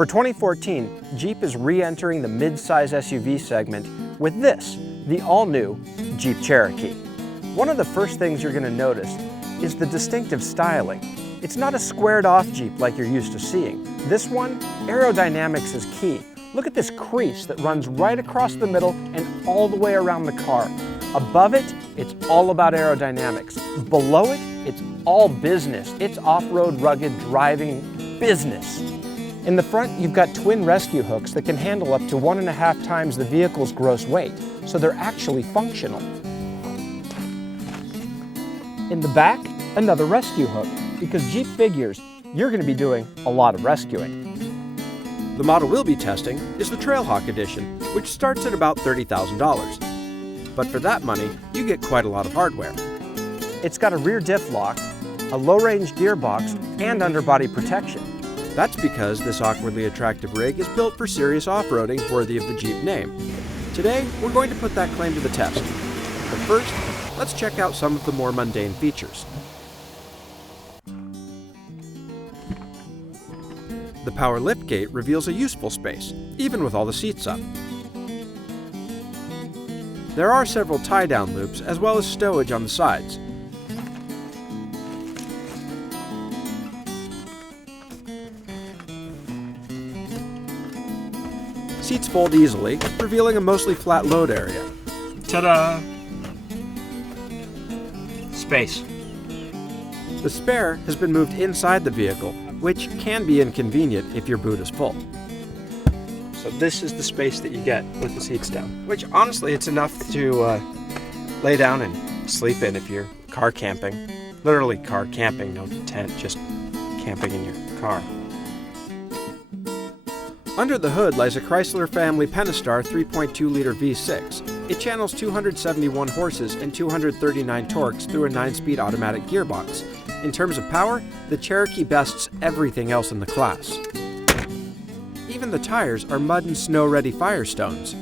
For 2014, Jeep is re-entering the mid-size SUV segment with this, the all-new Jeep Cherokee. One of the first things you're going to notice is the distinctive styling. It's not a squared-off Jeep like you're used to seeing. This one, aerodynamics is key. Look at this crease that runs right across the middle and all the way around the car. Above it, it's all about aerodynamics. Below it, it's all business. It's off-road rugged driving business. In the front, you've got twin rescue hooks that can handle up to 1.5 times the vehicle's gross weight, so they're actually functional. In the back, another rescue hook, because Jeep figures you're going to be doing a lot of rescuing. The model we'll be testing is the Trailhawk edition, which starts at about $30,000. But for that money, you get quite a lot of hardware. It's got a rear diff lock, a low-range gearbox, and underbody protection. That's because this awkwardly attractive rig is built for serious off-roading worthy of the Jeep name. Today, we're going to put that claim to the test. But first, let's check out some of the more mundane features. The power liftgate reveals a useful space, even with all the seats up. There are several tie-down loops as well as stowage on the sides. Seats fold easily, revealing a mostly flat load area. Ta-da! Space. The spare has been moved inside the vehicle, which can be inconvenient if your boot is full. So this is the space that you get with the seats down, which honestly it's enough to lay down and sleep in if you're car camping. Literally car camping, no tent, just camping in your car. Under the hood lies a Chrysler family Pentastar 3.2-liter V6. It channels 271 horses and 239 torques through a 9-speed automatic gearbox. In terms of power, the Cherokee bests everything else in the class. Even the tires are mud and snow-ready Firestones.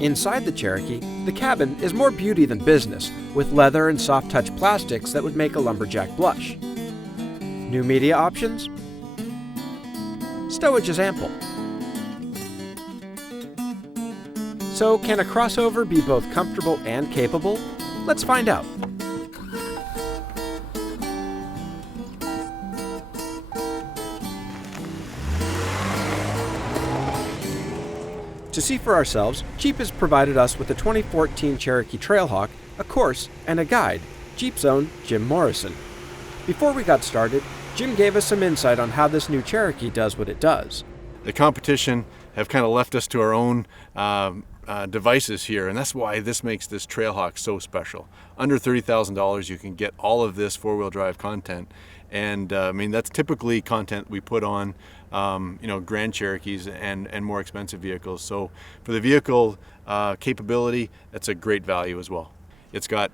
Inside the Cherokee, the cabin is more beauty than business, with leather and soft-touch plastics that would make a lumberjack blush. New media options? Stowage is ample. So, can a crossover be both comfortable and capable? Let's find out. To see for ourselves, Jeep has provided us with the 2014 Cherokee Trailhawk, a course, and a guide, Jeep's own Jim Morrison. Before we got started, Jim gave us some insight on how this new Cherokee does what it does. The competition have kind of left us to our own devices here, and that's why this makes this Trailhawk so special. Under $30,000 you can get all of this four-wheel drive content, and I mean that's typically content we put on Grand Cherokees and more expensive vehicles. So for the vehicle capability, that's a great value as well. It's got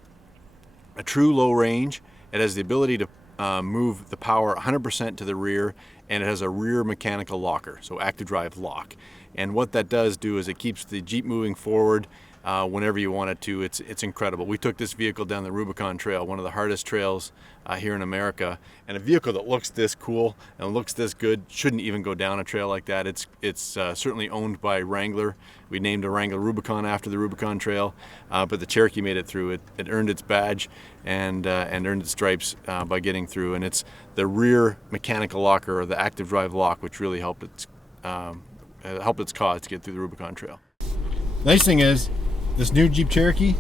a true low range. It has the ability to move the power 100% to the rear, and it has a rear mechanical locker, so active drive lock. And what that does do is it keeps the Jeep moving forward whenever you want it to. It's incredible. We took this vehicle down the Rubicon Trail, one of the hardest trails here in America, and a vehicle that looks this cool and looks this good shouldn't even go down a trail like that. It's certainly owned by Wrangler. We named a Wrangler Rubicon after the Rubicon Trail, but the Cherokee made it through. It earned its badge and earned its stripes by getting through. And it's the rear mechanical locker, or the active drive lock, which really helped its cause to get through the Rubicon Trail. Nice thing is, this new Jeep Cherokee,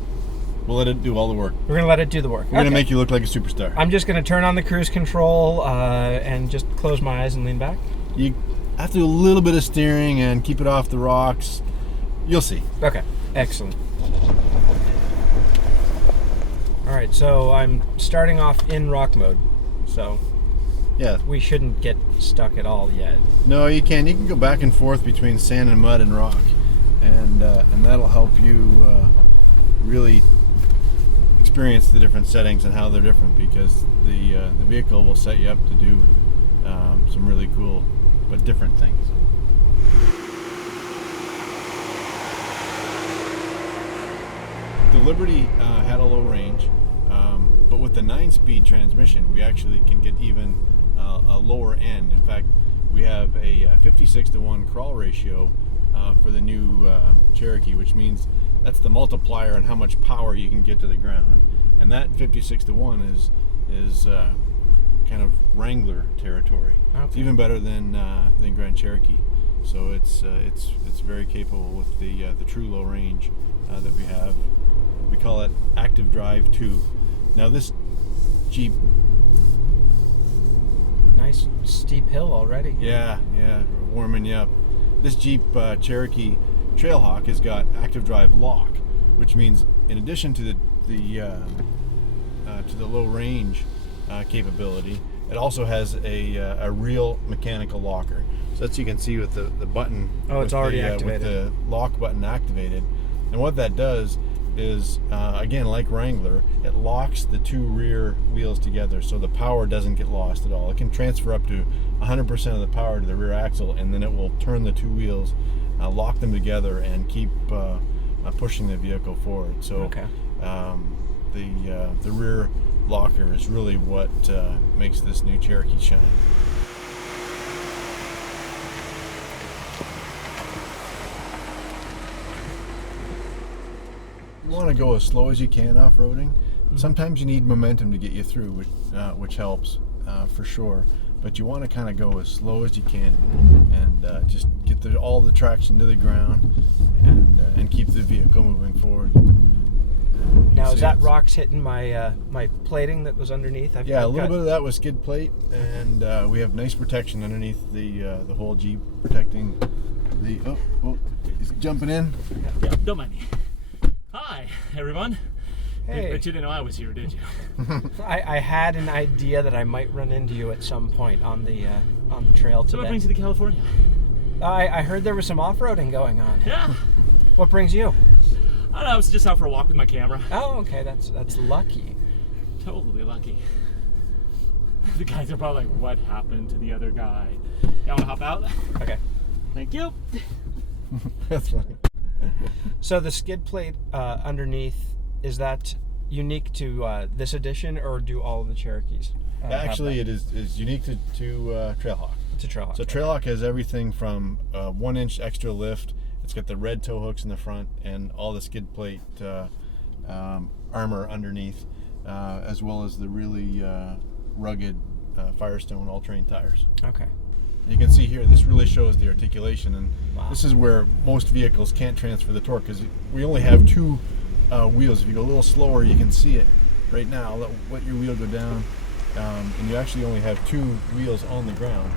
we'll let it do all the work. We're going to let it do the work. We're going to make you look like a superstar. I'm just going to turn on the cruise control and just close my eyes and lean back. You have to do a little bit of steering and keep it off the rocks. You'll see. Okay, excellent. All right, so I'm starting off in rock mode, so yeah, we shouldn't get stuck at all yet. No, you can. You can go back and forth between sand and mud and rock, and that'll help you really experience the different settings and how they're different, because the vehicle will set you up to do some really cool but different things. The Liberty had a low range, but with the 9-speed transmission, we actually can get even a lower end. In fact, we have a 56-to-1 crawl ratio for the new Cherokee, which means that's the multiplier on how much power you can get to the ground. And that 56-to-1 is kind of Wrangler territory. Okay. It's even better than Grand Cherokee. So it's very capable with the true low range that we have. We call it Active Drive 2. Now this Jeep, nice steep hill already. yeah, warming you up. This Jeep Cherokee Trailhawk has got Active Drive Lock, which means in addition to the low range capability, it also has a real mechanical locker. So that's, you can see with the button. Oh, it's already activated. With the lock button activated. And what that does is, again, like Wrangler, it locks the two rear wheels together so the power doesn't get lost at all. It can transfer up to 100% of the power to the rear axle, and then it will turn the two wheels, lock them together, and keep pushing the vehicle forward. So okay. The rear locker is really what makes this new Cherokee shine. You want to go as slow as you can off-roading. Sometimes you need momentum to get you through, which helps for sure. But you want to kind of go as slow as you can and just get all the traction to the ground and keep the vehicle moving forward. Now, is that rocks hitting my my plating that was underneath? Yeah, a little bit of that was skid plate, and we have nice protection underneath the whole Jeep, protecting the. Oh, he's jumping in. Yeah, don't mind me. Hi, everyone. Hey. But you didn't know I was here, did you? I had an idea that I might run into you at some point on the trail today. So what brings you to California? I heard there was some off-roading going on. Yeah. What brings you? I don't know, I was just out for a walk with my camera. Oh, okay, that's lucky. Totally lucky. The guys are probably like, what happened to the other guy? Y'all wanna hop out? Okay. Thank you. That's funny. So the skid plate underneath, is that unique to this edition, or do all of the Cherokees? Actually, it is unique to Trailhawk. To Trailhawk. So Trailhawk has everything from 1 inch extra lift. It's got the red tow hooks in the front and all the skid plate armor underneath, as well as the really rugged Firestone all-terrain tires. Okay. You can see here, this really shows the articulation, and Wow. this is where most vehicles can't transfer the torque because we only have two wheels. If you go a little slower, you can see it right now. Let your wheel go down, and you actually only have two wheels on the ground,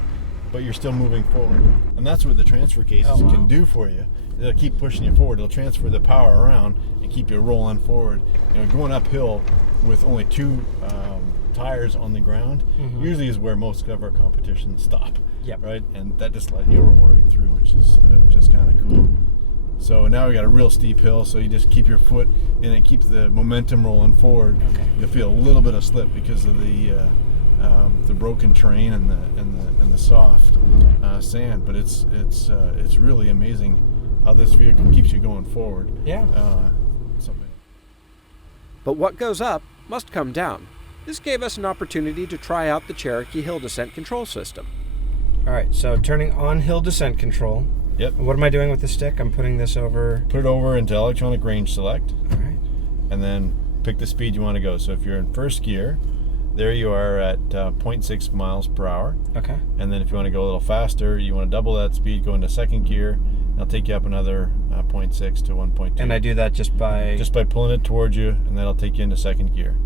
but you're still moving forward. And that's what the transfer cases can do for you. They'll keep pushing you forward. They'll transfer the power around and keep you rolling forward. You know, going uphill with only two tires on the ground usually is where most of our competitions stop. Yep. Right, and that just let you roll right through, which is kind of cool. So now we got a real steep hill, so you just keep your foot in it, keep the momentum rolling forward. Okay. You'll feel a little bit of slip because of the broken terrain and the soft sand, but it's really amazing how this vehicle keeps you going forward. Yeah. Something. But what goes up must come down. This gave us an opportunity to try out the Cherokee hill descent control system. All right, so turning on hill descent control. Yep. What am I doing with the stick? I'm putting this over. Put it over into electronic range select, All right. and then pick the speed you want to go. So if you're in first gear, there you are at 0.6 miles per hour. Okay. And then if you want to go a little faster, you want to double that speed, go into second gear. It'll take you up another 0.6 to 1.2. And I do that just by pulling it towards you, and that'll take you into second gear.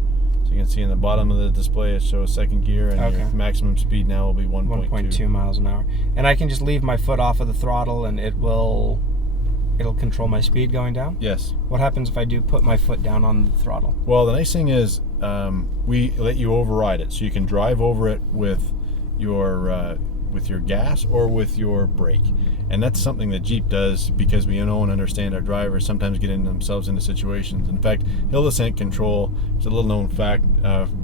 So you can see in the bottom of the display it shows second gear, and your maximum speed now will be 1.2 miles an hour. And I can just leave my foot off of the throttle, and it'll control my speed going down? Yes. What happens if I do put my foot down on the throttle? Well, the nice thing is we let you override it, so you can drive over it with your gas or with your brake. And that's something that Jeep does because we know and understand our drivers sometimes get themselves into situations. In fact, hill descent control is a little known fact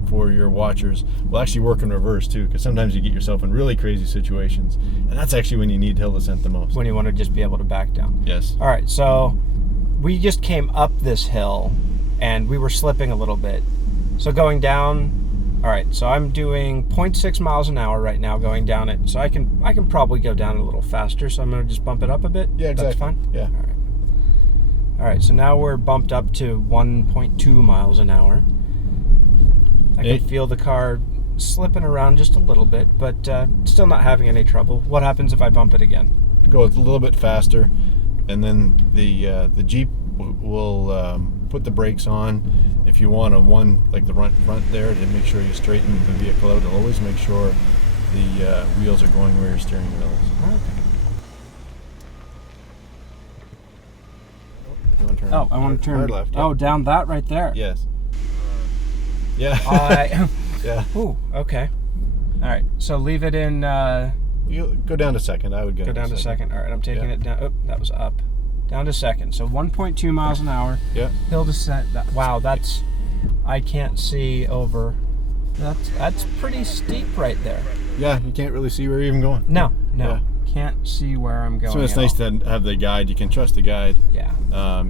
for your watchers. Will actually work in reverse too, because sometimes you get yourself in really crazy situations, and that's actually when you need hill descent the most. When you want to just be able to back down. Yes. All right, so we just came up this hill, and we were slipping a little bit. So going down, All right, so I'm doing 0.6 miles an hour right now going down it. So I can probably go down a little faster. So I'm gonna just bump it up a bit. Yeah, exactly. That's fine. Yeah. All right, so now we're bumped up to 1.2 miles an hour. I can feel the car slipping around just a little bit, but still not having any trouble. What happens if I bump it again? Go a little bit faster, and then the Jeep will put the brakes on. If you want like the front there, to make sure you straighten the vehicle out, it'll always make sure the wheels are going where your steering wheel is. Okay. You want to turn Oh, I want to turn hard left. Yeah. Oh, down that right there. Yes. Yeah. Yeah. Ooh, okay. All right, so leave it in. You go down to second. I would go Down to second. All right, I'm taking it down. Oh, that was up. Down to second. So 1.2 miles an hour. Yeah. Hill descent. Wow, that's. I can't see over. That's pretty steep right there. Yeah, you can't really see where you're even going. No. Yeah. Can't see where I'm going. So it's nice to have the guide. You can trust the guide. Yeah.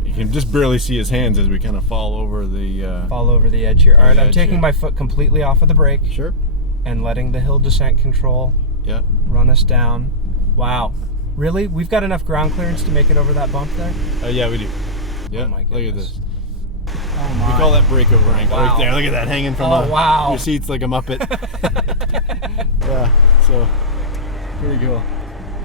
You can just barely see his hands as we kind of fall over the. Fall over the edge here. All right, I'm taking my foot completely off of the brake. Sure. And letting the hill descent control. Yeah. Run us down. Wow. Really? We've got enough ground clearance to make it over that bump there? Yeah, we do. Yeah. Oh my Look at goodness. this. Oh my. We call that breakover angle right there. Look at that hanging from your seats like a Muppet. Yeah. So pretty cool.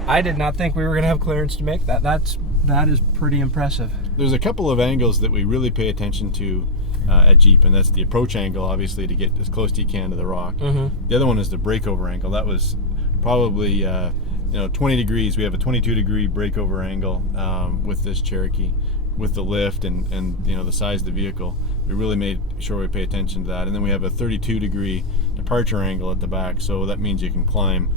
I did not think we were going to have clearance to make that. That is pretty impressive. There's a couple of angles that we really pay attention to at Jeep, and that's the approach angle, obviously, to get as close as you can to the rock. Mm-hmm. The other one is the breakover angle. That was probably 20 degrees. We have a 22 degree breakover angle with this Cherokee, with the lift and the size of the vehicle. We really made sure we pay attention to that. And then we have a 32 degree departure angle at the back, so that means you can climb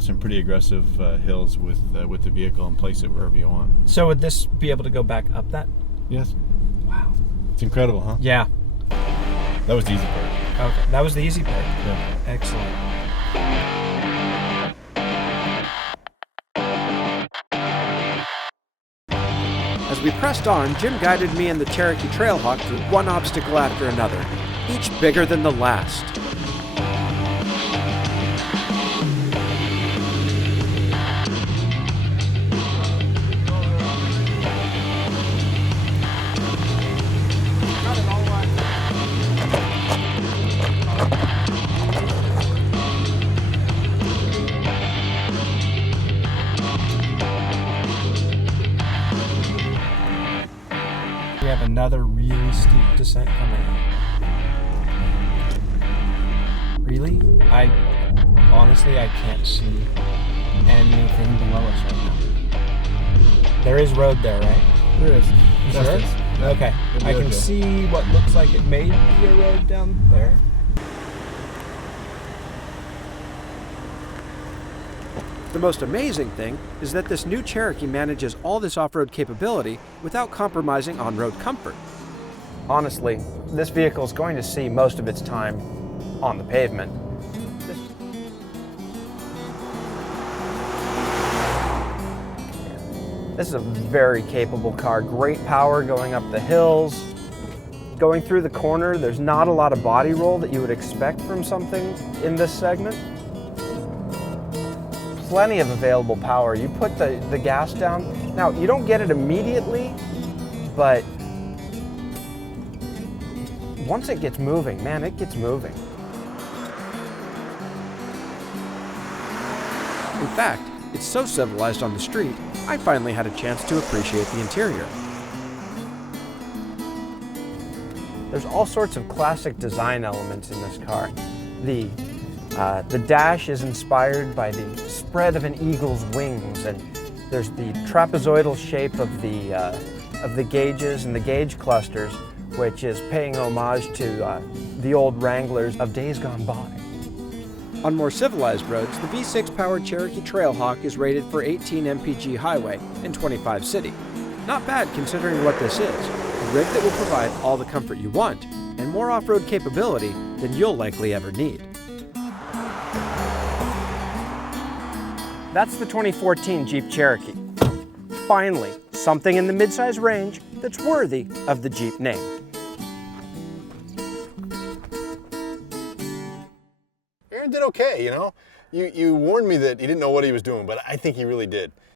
some pretty aggressive hills with the vehicle and place it wherever you want. So would this be able to go back up that? Yes. Wow. It's incredible, huh? Yeah. That was the easy part. Okay, that was the easy part. Yeah. Excellent. As we pressed on, Jim guided me and the Cherokee Trailhawk through one obstacle after another, each bigger than the last. We have another really steep descent coming up. Really? Honestly, I can't see anything below us right now. There is road there, right? There is. You sure? Okay. I can see what looks like it may be a road down there. The most amazing thing is that this new Cherokee manages all this off-road capability without compromising on-road comfort. Honestly, this vehicle is going to see most of its time on the pavement. This is a very capable car, great power going up the hills. Going through the corner, there's not a lot of body roll that you would expect from something in this segment. Plenty of available power. You put the gas down. Now, you don't get it immediately, but once it gets moving, man, it gets moving. In fact, it's so civilized on the street, I finally had a chance to appreciate the interior. There's all sorts of classic design elements in this car. The dash is inspired by the spread of an eagle's wings, and there's the trapezoidal shape of the gauges and the gauge clusters, which is paying homage to the old Wranglers of days gone by. On more civilized roads, the V6-powered Cherokee Trailhawk is rated for 18 mpg highway and 25 city. Not bad considering what this is, a rig that will provide all the comfort you want and more off-road capability than you'll likely ever need. That's the 2014 Jeep Cherokee. Finally, something in the midsize range that's worthy of the Jeep name. Aaron did okay, you know. You warned me that he didn't know what he was doing, but I think he really did.